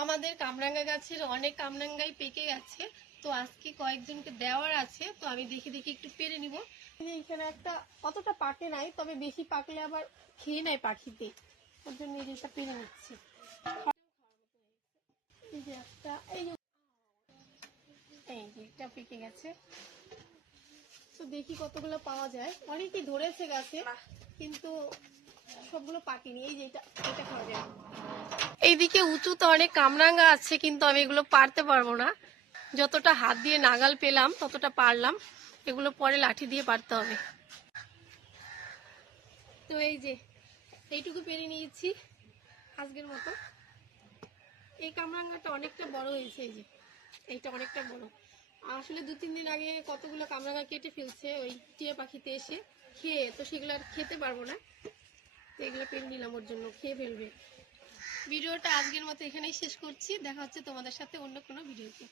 আমাদের কামরাঙ্গা গাছের অনেক কামরাঙ্গাই পেকে গেছে, তো আজকে কয়েকজনকে দেওয়ার আছে, তো আমি দেখি দেখি একটু পেরে নিব। এখানে একটা অতটা পাকে নাই, তবে বেশি পাকলে আবার খেয়ে নেয় পাখিতে, ওর জন্য এই জিনিসটা পেরে নিচ্ছি। এই যে একটা, এই যে একটা পেকে গেছে, তো দেখি কতগুলো পাওয়া যায়। অনেকই ধরেছে গাছে, কিন্তু সবগুলো পাকেনি। এই যে এটা খাওয়া যায়। এইদিকে উঁচুতে অনেক কামরাঙ্গা আছে, কিন্তু আমি এগুলো পারতে পারবো না। যতটা হাত দিয়ে নাগাল পেলাম ততটা পারলাম, এগুলো পরে লাঠি দিয়ে পারতে হবে। তো এই যে এইটুকু পেরে নিয়েছি আজকের মতো। এই কামরাঙ্গাটা অনেকটা বড় হয়েছে, এই যে এইটা অনেকটা বড়। আসলে 2-3 দিন আগে কতগুলো কামরাঙ্গা কেটে ফেলছে ওই টিয়া পাখিতে এসে খেয়ে, তো সেগুলো আর খেতে পারবো না, তো এগুলো পেরে নিলাম, ওর জন্য খেয়ে ফেলবে। ভিডিওটা আজকের মতো এখানেই শেষ করছি, দেখা হচ্ছে তোমাদের সাথে অন্য কোনো ভিডিওতে।